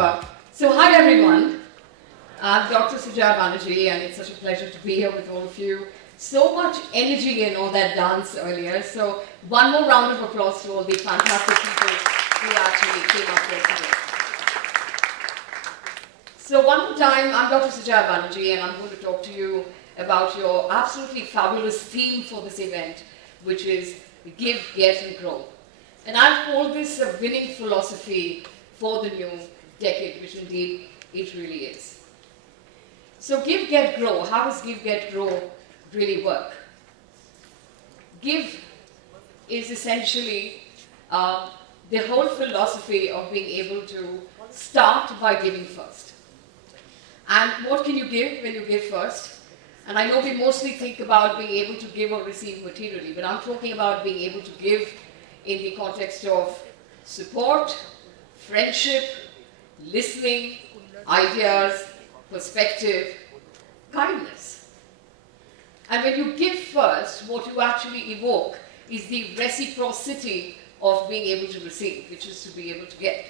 So hi everyone, I'm Dr. Sujaya Banerjee, and it's such a pleasure to be here with all of you. So much energy in all that dance earlier, so one more round of applause to all the fantastic people who actually came up here today. So one more time, I'm Dr. Sujaya Banerjee, and I'm going to talk to you about your absolutely fabulous theme for this event, which is Give, Get and Grow. And I've called this a winning philosophy for the new decade, which indeed it really is. So Give, Get, Grow. How does Give, Get, Grow really work? Give is essentially the whole philosophy of being able to start by giving first. And what can you give when you give first? And I know we mostly think about being able to give or receive materially, but I'm talking about being able to give in the context of support, friendship, listening, ideas, perspective, kindness. And when you give first, what you actually evoke is the reciprocity of being able to receive, which is to be able to get.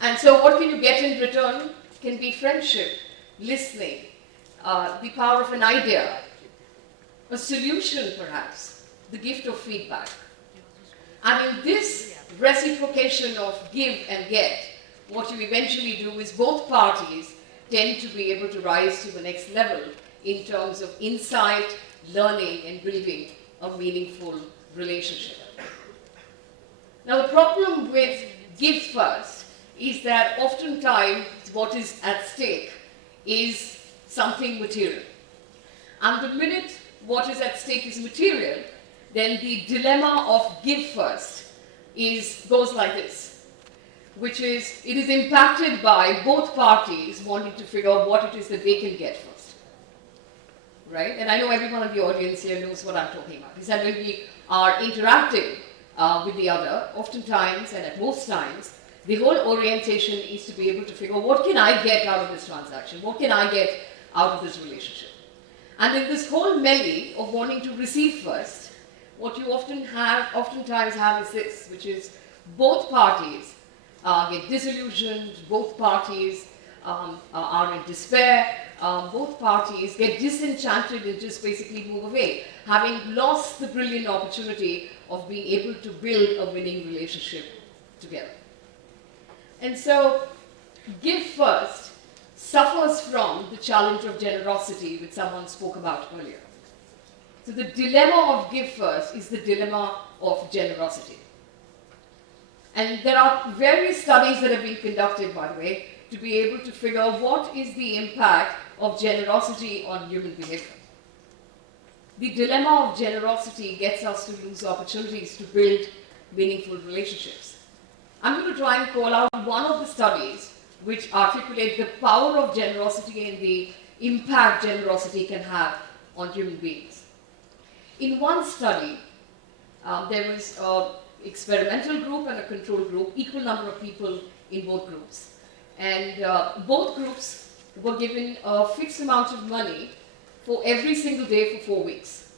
And so what can you get in return? Can be friendship, listening, the power of an idea, a solution perhaps, the gift of feedback. And in this reciprocation of give and get, what you eventually do is both parties tend to be able to rise to the next level in terms of insight, learning, and building a meaningful relationship. Now the problem with give first is that oftentimes what is at stake is something material. And the minute what is at stake is material, then the dilemma of give first goes like this, which is it is impacted by both parties wanting to figure out what it is that they can get first. Right? And I know everyone in the audience here knows what I'm talking about. Is that when we are interacting with the other, oftentimes and at most times, the whole orientation is to be able to figure out what can I get out of this transaction? What can I get out of this relationship? And in this whole melee of wanting to receive first, what you oftentimes have is this, which is both parties get disillusioned, both parties are in despair, both parties get disenchanted and just basically move away, having lost the brilliant opportunity of being able to build a winning relationship together. And so, give first suffers from the challenge of generosity, which someone spoke about earlier. So the dilemma of give first is the dilemma of generosity. And there are various studies that have been conducted, by the way, to be able to figure out what is the impact of generosity on human behavior. The dilemma of generosity gets us to lose opportunities to build meaningful relationships. I'm going to try and call out one of the studies which articulate the power of generosity and the impact generosity can have on human beings. In one study, there was an experimental group and a control group, equal number of people in both groups. And both groups were given a fixed amount of money for every single day for 4 weeks.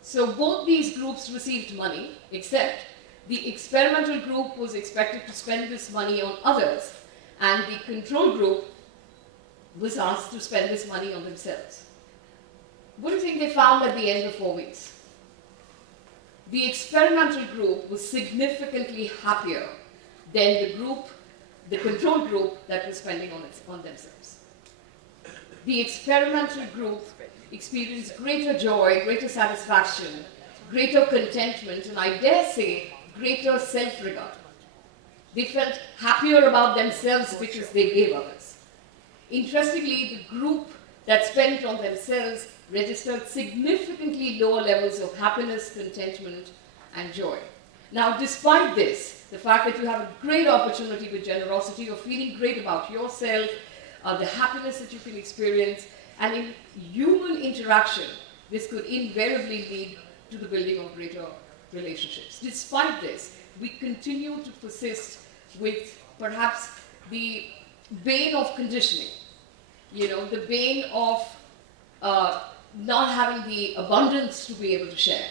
So both these groups received money, except the experimental group was expected to spend this money on others, and the control group was asked to spend this money on themselves. What do you think they found at the end of 4 weeks? The experimental group was significantly happier than the control group that was spending on themselves. The experimental group experienced greater joy, greater satisfaction, greater contentment, and I dare say, greater self-regard. They felt happier about themselves because they gave others. Interestingly, the group that spent on themselves registered significantly lower levels of happiness, contentment, and joy. Now, despite this, the fact that you have a great opportunity with generosity of feeling great about yourself, the happiness that you can experience, and in human interaction, this could invariably lead to the building of greater relationships. Despite this, we continue to persist with perhaps the bane of conditioning, the bane of not having the abundance to be able to share.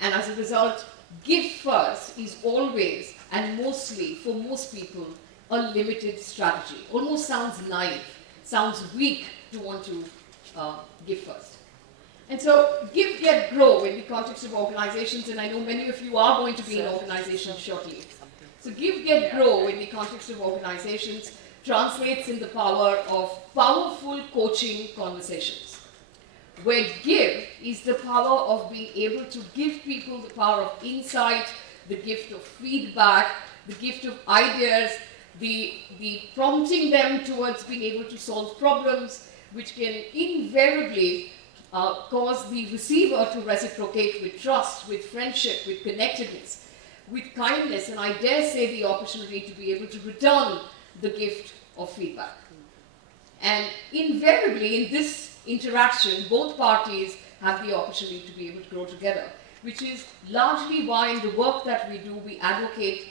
And as a result, give first is always and mostly, for most people, a limited strategy. Almost sounds naive, sounds weak to want to give first. And so, give, get, grow in the context of organizations, and I know many of you are going to be in organizations shortly. So, give, get, grow in the context of organizations translates in the power of powerful coaching conversations, where give is the power of being able to give people the power of insight, the gift of feedback, the gift of ideas, the prompting them towards being able to solve problems, which can invariably cause the receiver to reciprocate with trust, with friendship, with connectedness, with kindness, and I dare say the opportunity to be able to return the gift of feedback. And invariably in this interaction, both parties have the opportunity to be able to grow together, which is largely why in the work that we do, we advocate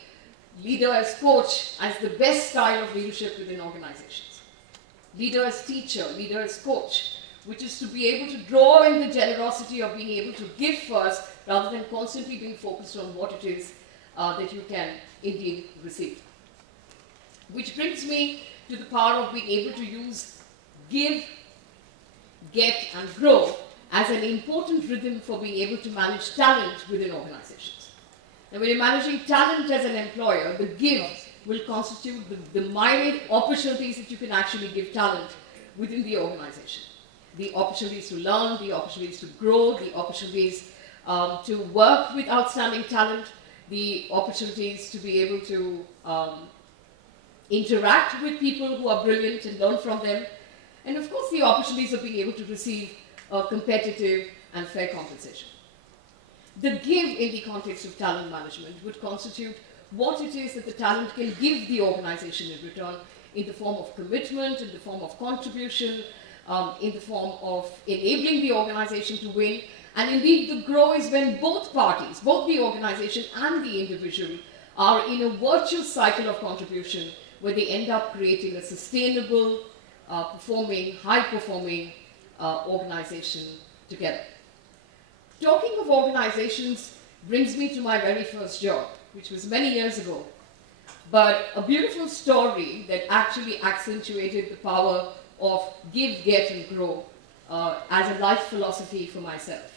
leader as coach as the best style of leadership within organizations. Leader as teacher, leader as coach, which is to be able to draw in the generosity of being able to give first rather than constantly being focused on what it is that you can indeed receive. Which brings me to the power of being able to use give, get, and grow as an important rhythm for being able to manage talent within organizations. Now, when you're managing talent as an employer, the give will constitute the myriad opportunities that you can actually give talent within the organization. The opportunities to learn, the opportunities to grow, the opportunities to work with outstanding talent, the opportunities to be able to interact with people who are brilliant and learn from them, and of course the opportunities of being able to receive competitive and fair compensation. The give in the context of talent management would constitute what it is that the talent can give the organization in return in the form of commitment, in the form of contribution, in the form of enabling the organization to win. And indeed the grow is when both parties, both the organization and the individual, are in a virtuous cycle of contribution where they end up creating a sustainable, performing, high-performing organization together. Talking of organizations brings me to my very first job, which was many years ago, but a beautiful story that actually accentuated the power of give, get, and grow as a life philosophy for myself.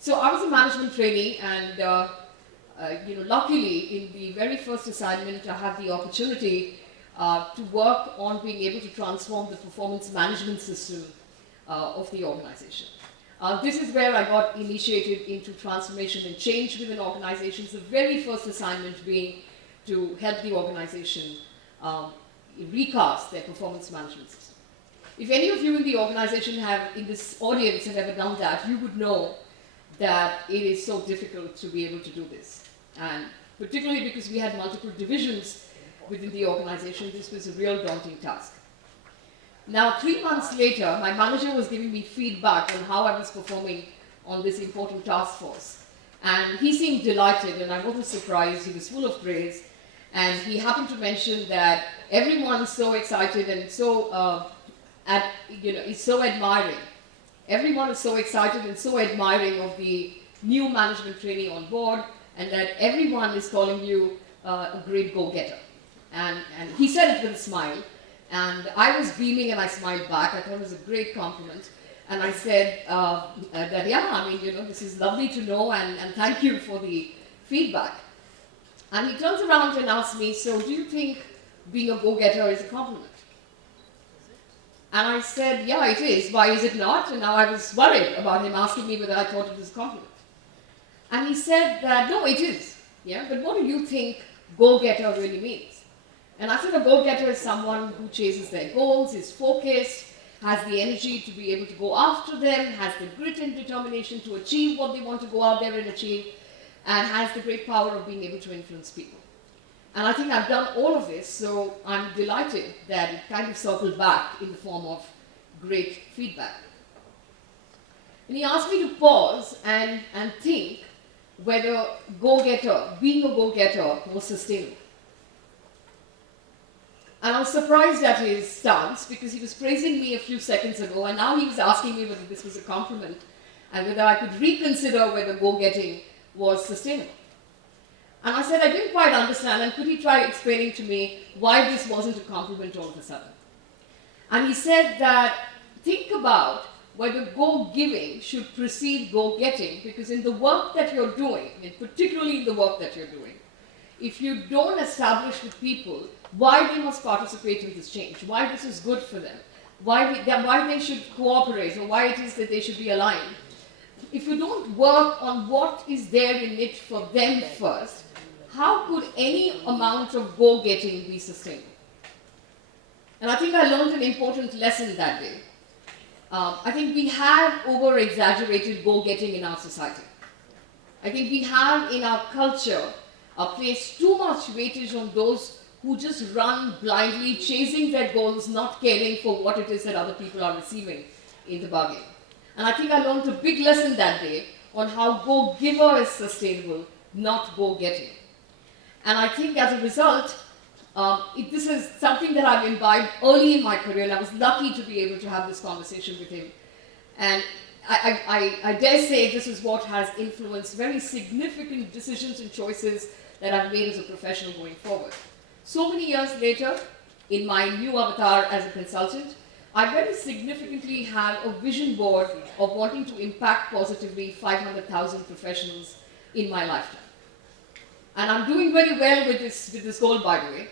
So I was a management trainee, and luckily in the very first assignment I had the opportunity to work on being able to transform the performance management system of the organization. This is where I got initiated into transformation and change within organizations, the very first assignment being to help the organization recast their performance management system. If any of you in the organization in this audience have ever done that, you would know that it is so difficult to be able to do this. And particularly because we had multiple divisions within the organization, this was a real daunting task. Now, 3 months later, my manager was giving me feedback on how I was performing on this important task force. And he seemed delighted, and I wasn't surprised. He was full of praise. And he happened to mention that everyone is so excited and so, is so admiring. Everyone is so excited and so admiring of the new management trainee on board, and that everyone is calling you a great go-getter. And he said it with a smile. And I was beaming and I smiled back. I thought it was a great compliment. And I said that, this is lovely to know, and thank you for the feedback. And he turns around and asks me, so do you think being a go-getter is a compliment? And I said, yeah, it is. Why is it not? And now I was worried about him asking me whether I thought it was a compliment. And he said that, no, it is. Yeah, but what do you think go-getter really means? And I said a go-getter is someone who chases their goals, is focused, has the energy to be able to go after them, has the grit and determination to achieve what they want to go out there and achieve, and has the great power of being able to influence people. And I think I've done all of this, so I'm delighted that it kind of circled back in the form of great feedback. And he asked me to pause and think whether being a go-getter was sustainable. And I was surprised at his stance because he was praising me a few seconds ago, and now he was asking me whether this was a compliment and whether I could reconsider whether go-getting was sustainable. And I said, I didn't quite understand, and could he try explaining to me why this wasn't a compliment all of a sudden? And he said that, think about whether go-giving should precede go-getting, because in the work that you're doing, and particularly in the work that you're doing, if you don't establish with people why they must participate in this change, why this is good for them, why they should cooperate, or why it is that they should be aligned, if you don't work on what is there in it for them first, how could any amount of go-getting be sustainable? And I think I learned an important lesson that day. I think we have over-exaggerated go-getting in our society. I think we have in our culture placed too much weightage on those who just run blindly, chasing their goals, not caring for what it is that other people are receiving in the bargain. And I think I learned a big lesson that day on how go-giver is sustainable, not go-getting. And I think as a result, this is something that I've imbibed early in my career, and I was lucky to be able to have this conversation with him. And I dare say this is what has influenced very significant decisions and choices that I've made as a professional going forward. So many years later, in my new avatar as a consultant, I very significantly have a vision board of wanting to impact positively 500,000 professionals in my lifetime. And I'm doing very well with this goal, by the way,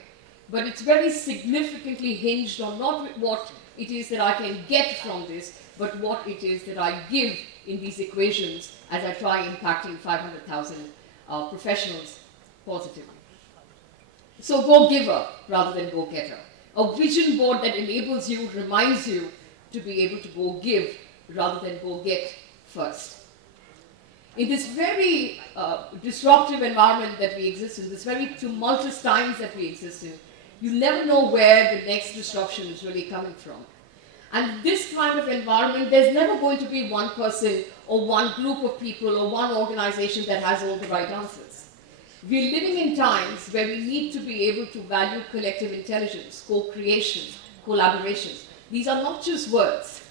but it's very significantly hinged on not what it is that I can get from this, but what it is that I give in these equations as I try impacting 500,000 professionals positively. So go-giver rather than go-getter. A vision board that enables you, reminds you to be able to go-give rather than go-get first. In this very disruptive environment that we exist in, this very tumultuous times that we exist in, you never know where the next disruption is really coming from. And this kind of environment, there's never going to be one person or one group of people or one organization that has all the right answers. We're living in times where we need to be able to value collective intelligence, co-creation, collaborations. These are not just words.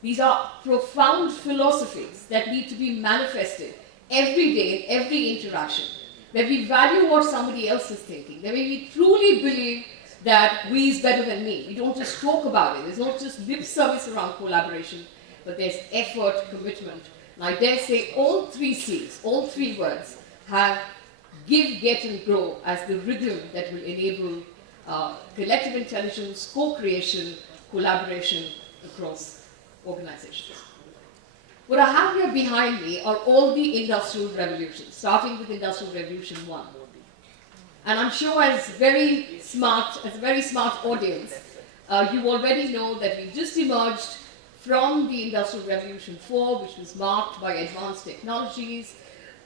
These are profound philosophies that need to be manifested every day in every interaction, where we value what somebody else is thinking, where we truly believe that we is better than me. We don't just talk about it. There's not just lip service around collaboration, but there's effort, commitment. And I dare say all three C's, all three words have give, get, and grow as the rhythm that will enable collective intelligence, co-creation, collaboration across organizations. What I have here behind me are all the industrial revolutions, starting with Industrial Revolution 1. And I'm sure as a very smart audience, you already know that we just emerged from the Industrial Revolution 4, which was marked by advanced technologies,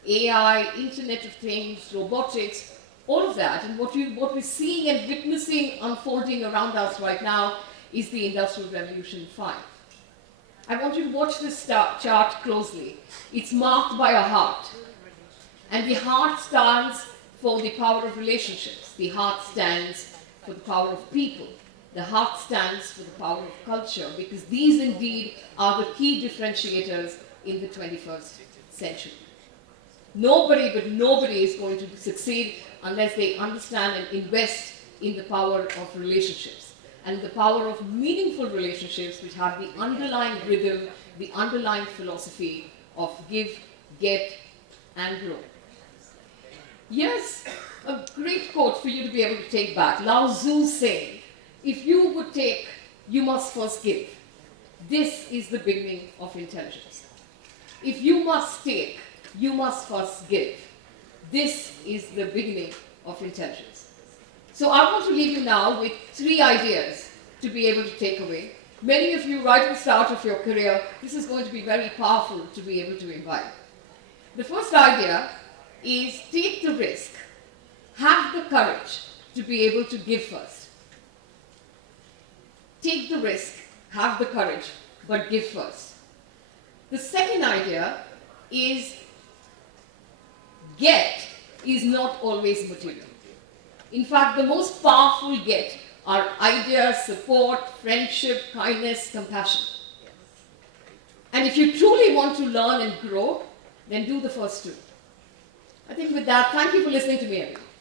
AI, Internet of Things, robotics, all of that. And what we're seeing and witnessing unfolding around us right now is the Industrial Revolution 5. I want you to watch this chart closely. It's marked by a heart. And the heart stands for the power of relationships. The heart stands for the power of people. The heart stands for the power of culture, because these indeed are the key differentiators in the 21st century. Nobody is going to succeed unless they understand and invest in the power of relationships, and the power of meaningful relationships which have the underlying rhythm, the underlying philosophy of give, get, and grow. Here's a great quote for you to be able to take back. Lao Tzu saying, if you would take, you must first give. This is the beginning of intelligence. If you must take, you must first give. This is the beginning of intelligence. So I want to leave you now with 3 ideas to be able to take away. Many of you, right at the start of your career, this is going to be very powerful to be able to imbibe. The first idea is take the risk. Have the courage to be able to give first. Take the risk, have the courage, but give first. The second idea is get is not always material. In fact, the most powerful get are ideas, support, friendship, kindness, compassion. And if you truly want to learn and grow, then do the first 2. I think with that, thank you for listening to me, everyone.